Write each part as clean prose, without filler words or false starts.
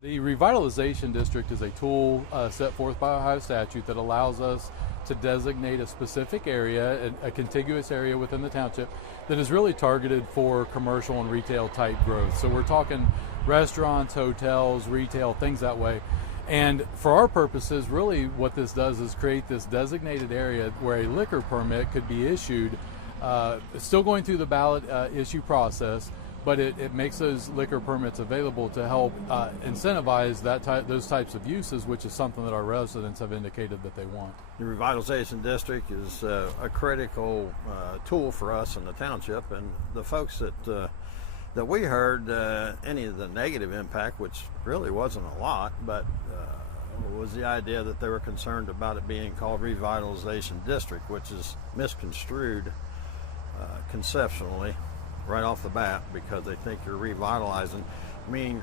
The Revitalization District is a tool set forth by Ohio statute that allows us to designate a specific area, a contiguous area within the township that is really targeted for commercial and retail type growth. So we're talking restaurants, hotels, retail, things that way. And for our purposes, really what this does is create this designated area where a liquor permit could be issued, still going through the ballot issue process, but it makes those liquor permits available to help incentivize those types of uses, which is something that our residents have indicated that they want. The Revitalization District is a critical tool for us in the township, and the folks that we heard any of the negative impact, which really wasn't a lot, but was the idea that they were concerned about it being called Revitalization District, which is misconstrued conceptually right off the bat, because they think you're revitalizing, meaning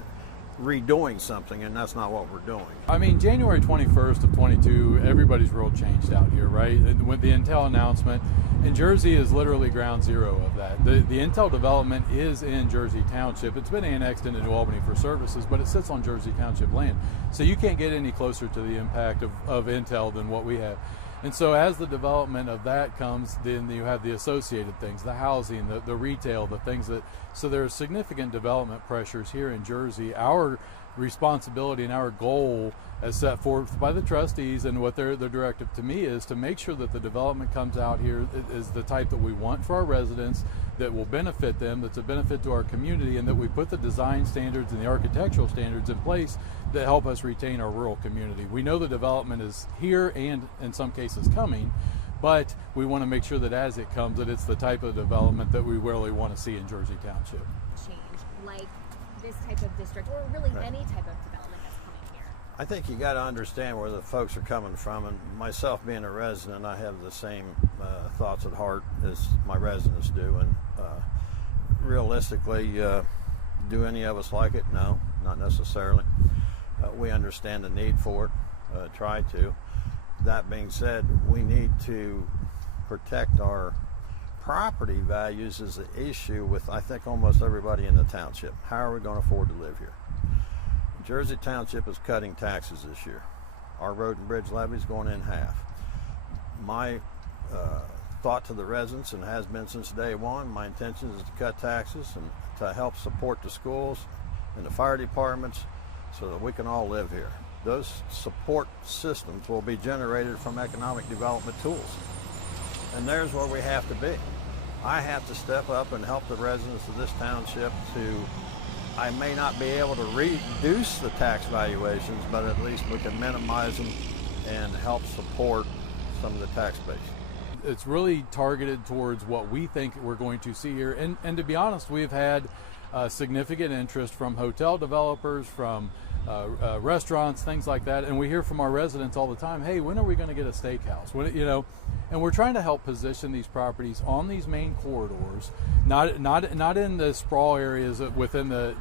redoing something, and that's not what we're doing. I mean, January 21st of 22, everybody's world changed out here, right? And with the Intel announcement, and Jersey is literally ground zero of that. The Intel development is in Jersey Township. It's been annexed into New Albany for services, but it sits on Jersey Township land. So you can't get any closer to the impact of Intel than what we have. And so as the development of that comes, then you have the associated things, the housing, the retail, the things that, so there's significant development pressures here in Jersey. Our responsibility and our goal as set forth by the trustees and what their directive to me is to make sure that the development comes out here is the type that we want for our residents, that will benefit them, that's a benefit to our community, and that we put the design standards and the architectural standards in place that help us retain our rural community. We know the development is here and in some cases coming, but we want to make sure that as it comes, that it's the type of development that we really want to see in Jersey Township. Change, like this type of district, or really any type of development that's coming here. I think you got to understand where the folks are coming from, and myself being a resident, I have the same thoughts at heart as my residents do, and realistically, do any of us like it? No, not necessarily. We understand the need for it, try to. That being said, we need to protect our property values is an issue with, I think, almost everybody in the township. How are we going to afford to live here? Jersey Township is cutting taxes this year. Our road and bridge levy is going in half. My thought to the residents, and has been since day one, my intention is to cut taxes and to help support the schools and the fire departments so that we can all live here. Those support systems will be generated from economic development tools. And there's where we have to be. I have to step up and help the residents of this township I may not be able to reduce the tax valuations, but at least we can minimize them and help support some of the tax base. It's really targeted towards what we think we're going to see here. And to be honest, we've had significant interest from hotel developers, from restaurants, things like that, and we hear from our residents all the time, hey, when are we going to get a steakhouse? And we're trying to help position these properties on these main corridors, not in the sprawl areas within the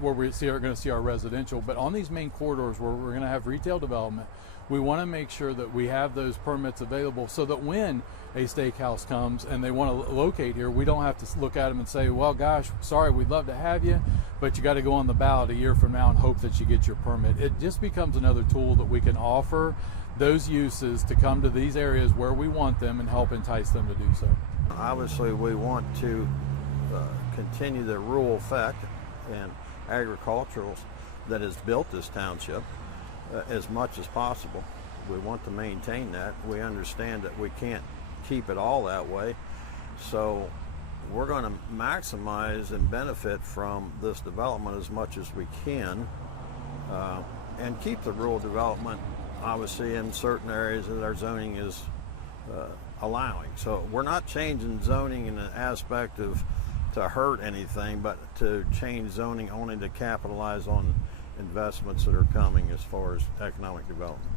where are going to see our residential, but on these main corridors where we're going to have retail development. We want to make sure that we have those permits available so that when a steakhouse comes and they want to locate here, we don't have to look at them and say, well, gosh, sorry, we'd love to have you, but you got to go on the ballot a year from now and hope that you get your permit. It just becomes another tool that we can offer those uses to come to these areas where we want them and help entice them to do so. Obviously, we want to continue the rural effect and agricultural that has built this township as much as possible. We want to maintain that. We understand that we can't keep it all that way. So we're going to maximize and benefit from this development as much as we can and keep the rural development, obviously, in certain areas that our zoning is allowing. So we're not changing zoning in an aspect of to hurt anything, but to change zoning only to capitalize on investments that are coming as far as economic development.